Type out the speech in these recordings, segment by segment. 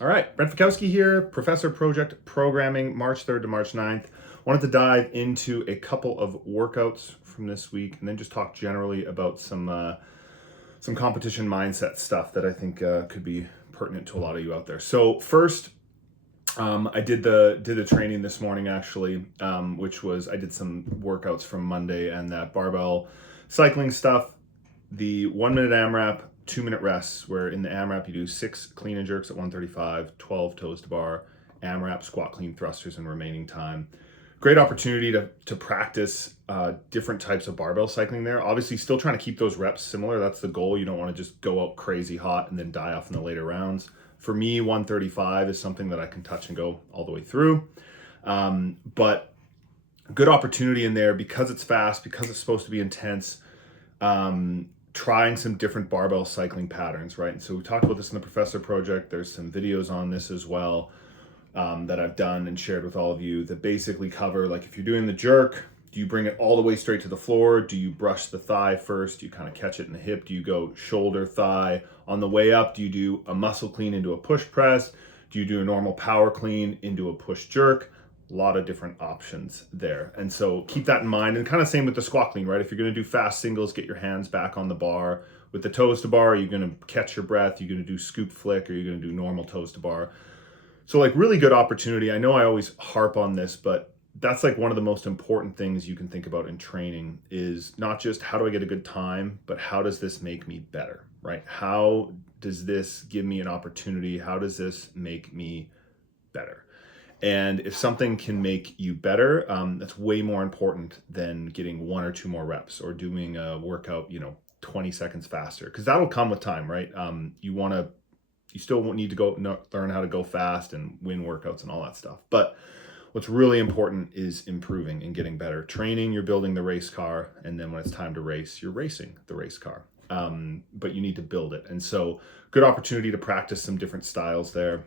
All right, Brent Fikowski here, Professor Project Programming, March 3rd to March 9th. Wanted to dive into a couple of workouts from this week and then just talk generally about some competition mindset stuff that I think could be pertinent to a lot of you out there. So first, I did the training this morning actually, which was I did some workouts from Monday and that barbell cycling stuff. The 1 minute AMRAP, 2 minute rests, where in the AMRAP you do 6 clean and jerks at 135, 12 toes to bar, AMRAP, squat, clean thrusters in remaining time. Great opportunity to practice different types of barbell cycling there. Obviously, still trying to keep those reps similar. That's the goal. You don't want to just go out crazy hot and then die off in the later rounds. For me, 135 is something that I can touch and go all the way through. But good opportunity in there because it's fast, because it's supposed to be intense. Trying some different barbell cycling patterns, right? And so we talked about this in the Professor Project. There's some videos on this as well that I've done and shared with all of you that basically cover, like, if you're doing the jerk, do you bring it all the way straight to the floor? Do you brush the thigh first? Do you kind of catch it in the hip? Do you go shoulder, thigh? On the way up, do you do a muscle clean into a push press? Do you do a normal power clean into a push jerk? A lot of different options there. And so keep that in mind. And kind of same with the squat clean, right? If you're going to do fast singles, get your hands back on the bar. With the toes to bar, you're going to catch your breath. You're going to do scoop flick, or you're going to do normal toes to bar. So like really good opportunity. I know I always harp on this, but that's like one of the most important things you can think about in training is not just how do I get a good time, but how does this make me better, right? How does this give me an opportunity? How does this make me better? And if something can make you better, that's way more important than getting 1 or 2 more reps or doing a workout, 20 seconds faster, because that'll come with time, right? You still need to learn how to go fast and win workouts and all that stuff. But what's really important is improving and getting better. Training, you're building the race car, and then when it's time to race, you're racing the race car. But you need to build it. And so good opportunity to practice some different styles there.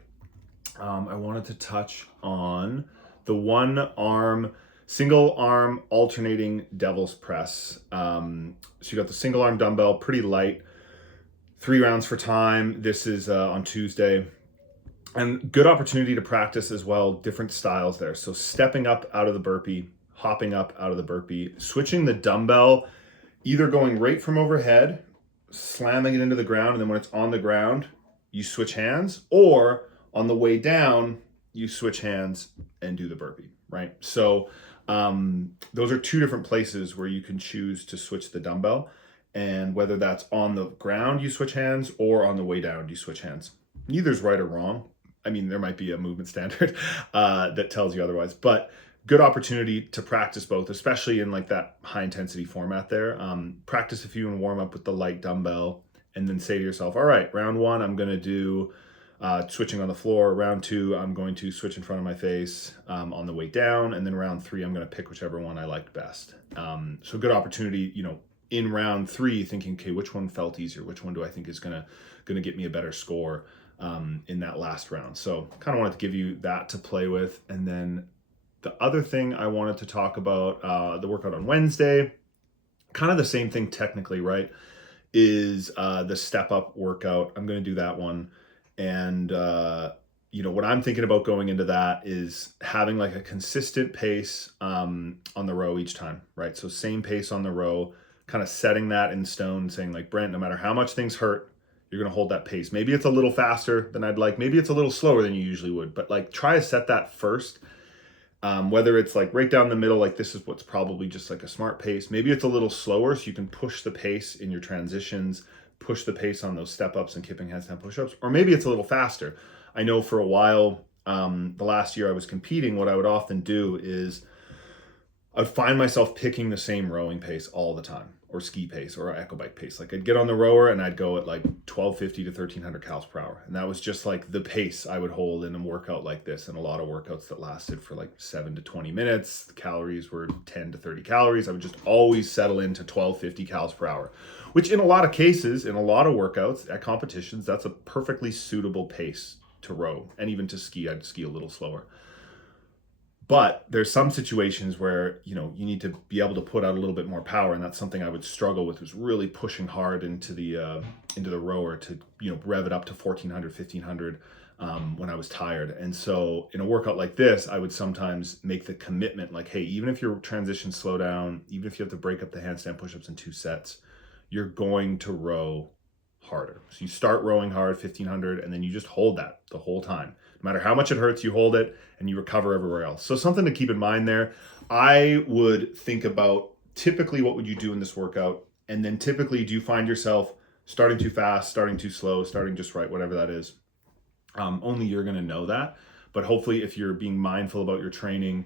I wanted to touch on the single arm alternating devil's press. So you got the single arm dumbbell, pretty light, 3 rounds for time. This is on Tuesday. And good opportunity to practice as well, different styles there. So stepping up out of the burpee, hopping up out of the burpee, switching the dumbbell, either going right from overhead, slamming it into the ground, and then when it's on the ground, you switch hands, or on the way down, you switch hands and do the burpee, right? So those are 2 different places where you can choose to switch the dumbbell. And whether that's on the ground, you switch hands, or on the way down, you switch hands. Neither's right or wrong. I mean, there might be a movement standard that tells you otherwise, but good opportunity to practice both, especially in like that high intensity format there. Practice a few and warm up with the light dumbbell, and then say to yourself, all right, round 1, I'm going to do switching on the floor. Round 2, I'm going to switch in front of my face on the way down. And then round 3, I'm going to pick whichever one I liked best. So good opportunity, in round 3, thinking, okay, which one felt easier? Which one do I think is gonna get me a better score in that last round? So kind of wanted to give you that to play with. And then the other thing I wanted to talk about, the workout on Wednesday, kind of the same thing technically, right? Is the step up workout. I'm going to do that one. And what I'm thinking about going into that is having like a consistent pace on the row each time, right? So same pace on the row, kind of setting that in stone, saying like, Brent, no matter how much things hurt, you're going to hold that pace. Maybe it's a little faster than I'd like. Maybe it's a little slower than you usually would, but like try to set that first. Whether it's like right down the middle, like this is what's probably just like a smart pace. Maybe it's a little slower so you can push the pace in your transitions, push the pace on those step ups and kipping handstand push-ups, or maybe it's a little faster. I know for a while, the last year I was competing, what I would often do is I'd find myself picking the same rowing pace all the time, or ski pace, or echo bike pace. Like I'd get on the rower and I'd go at like 1250 to 1300 calories per hour. And that was just like the pace I would hold in a workout like this. And a lot of workouts that lasted for like 7 to 20 minutes. The calories were 10 to 30 calories. I would just always settle into 1250 calories per hour, which in a lot of cases, in a lot of workouts at competitions, that's a perfectly suitable pace to row. And even to ski, I'd ski a little slower. But there's some situations where, you know, you need to be able to put out a little bit more power, and that's something I would struggle with, was really pushing hard into the rower to, you know, rev it up to 1400, 1500 when I was tired. And so in a workout like this, I would sometimes make the commitment, like, hey, even if your transitions slow down, even if you have to break up the handstand push-ups in 2 sets, you're going to row harder. So you start rowing hard, 1500, and then you just hold that the whole time. No matter how much it hurts, you hold it and you recover everywhere else. So something to keep in mind there. I would think about typically what would you do in this workout, and then typically do you find yourself starting too fast, starting too slow, starting just right, whatever that is. Only you're going to know that. But hopefully, if you're being mindful about your training,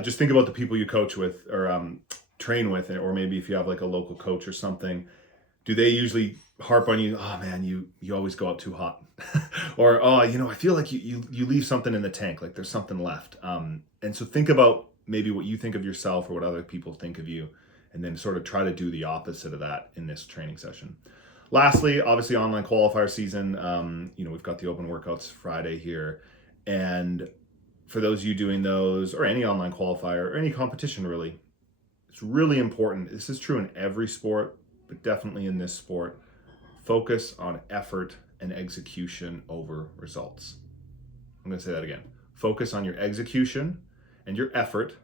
just think about the people you coach with or train with, or maybe if you have like a local coach or something, do they usually harp on you? Oh man, you always go out too hot, or oh, you know, I feel like you leave something in the tank, like there's something left. And so think about maybe what you think of yourself or what other people think of you, and then sort of try to do the opposite of that in this training session. Lastly, obviously online qualifier season. You know, we've got the open workouts Friday here, and for those of you doing those or any online qualifier or any competition really, it's really important. This is true in every sport, but definitely in this sport. Focus on effort and execution over results. I'm going to say that again. Focus on your execution and your effort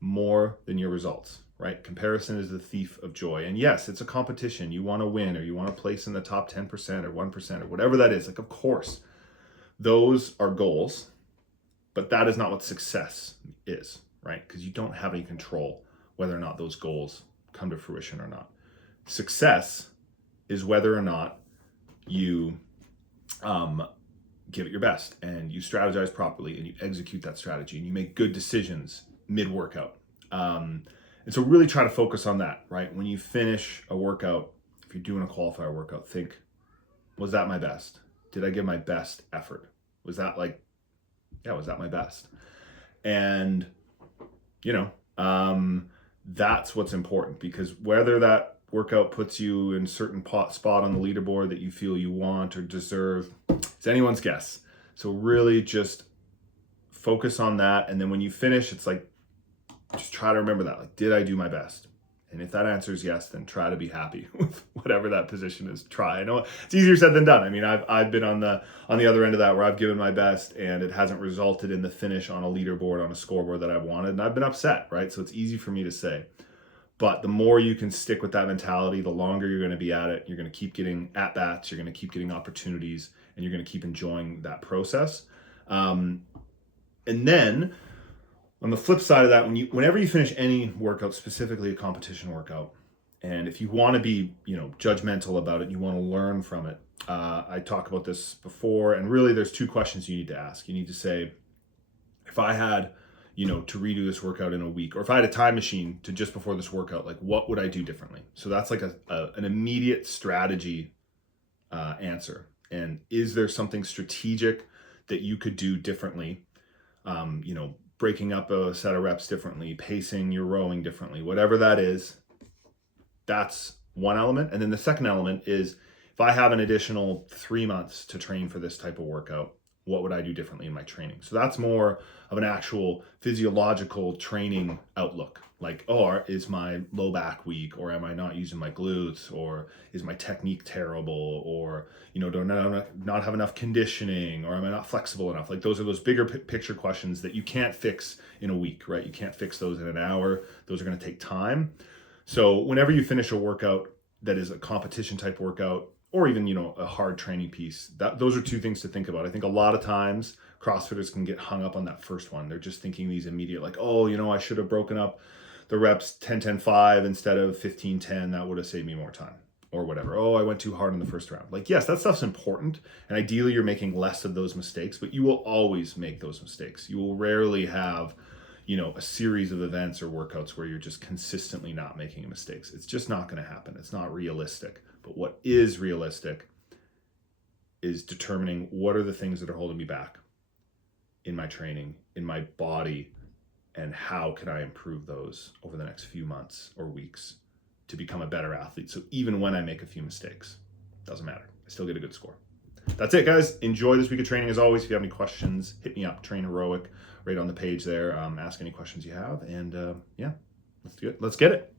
more than your results, right? Comparison is the thief of joy. And yes, it's a competition. You want to win, or you want to place in the top 10% or 1% or whatever that is. Like, of course, those are goals, but that is not what success is, right? Because you don't have any control whether or not those goals come to fruition or not. Success is whether or not you give it your best, and you strategize properly, and you execute that strategy, and you make good decisions mid-workout. And so really try to focus on that, right? When you finish a workout, if you're doing a qualifier workout, think, was that my best? Did I give my best effort? Was that was that my best? And, you know, that's what's important, because whether that workout puts you in a certain spot on the leaderboard that you feel you want or deserve, it's anyone's guess. So really just focus on that. And then when you finish, it's like, just try to remember that, like, did I do my best? And if that answer is yes, then try to be happy with whatever that position is. Try. I know it's easier said than done. I mean, I've been on the other end of that, where I've given my best and it hasn't resulted in the finish on a leaderboard, on a scoreboard that I've wanted, and I've been upset, right? So it's easy for me to say. But the more you can stick with that mentality, the longer you're going to be at it. You're going to keep getting at-bats, you're going to keep getting opportunities, and you're going to keep enjoying that process. And then on the flip side of that, whenever you finish any workout, specifically a competition workout, and if you want to be, you know, judgmental about it, you want to learn from it. I talked about this before, and really there's 2 questions you need to ask. You need to say, if I had, you know, to redo this workout in a week, or if I had a time machine to just before this workout, like, what would I do differently? So that's like an immediate strategy answer. And is there something strategic that you could do differently? You know, breaking up a set of reps differently, pacing your rowing differently, whatever that is, that's one element. And then the second element is, if I have an additional 3 months to train for this type of workout, what would I do differently in my training? So that's more of an actual physiological training outlook. Like, oh, is my low back weak, or am I not using my glutes, or is my technique terrible, or, you know, do I not have enough conditioning, or am I not flexible enough? Like, those are those bigger picture questions that you can't fix in a week, right? You can't fix those in an hour. Those are going to take time. So whenever you finish a workout that is a competition type workout, or even, you know, a hard training piece, those are 2 things to think about. I think a lot of times CrossFitters can get hung up on that first one. They're just thinking these immediate, like, oh, you know, I should have broken up the reps 10-10-5 instead of 15-10. That would have saved me more time, or whatever. Oh, I went too hard in the first round. Like, yes, that stuff's important, and ideally you're making less of those mistakes, but you will always make those mistakes. You will rarely have, you know, a series of events or workouts where you're just consistently not making mistakes. It's just not going to happen. It's not realistic. But what is realistic is determining what are the things that are holding me back in my training, in my body, and how can I improve those over the next few months or weeks to become a better athlete. So even when I make a few mistakes, doesn't matter. I still get a good score. that's it, guys. Enjoy this week of training. As always, if you have any questions, hit me up, Train Heroic, right on the page there. Ask any questions you have. And yeah, let's do it. Let's get it.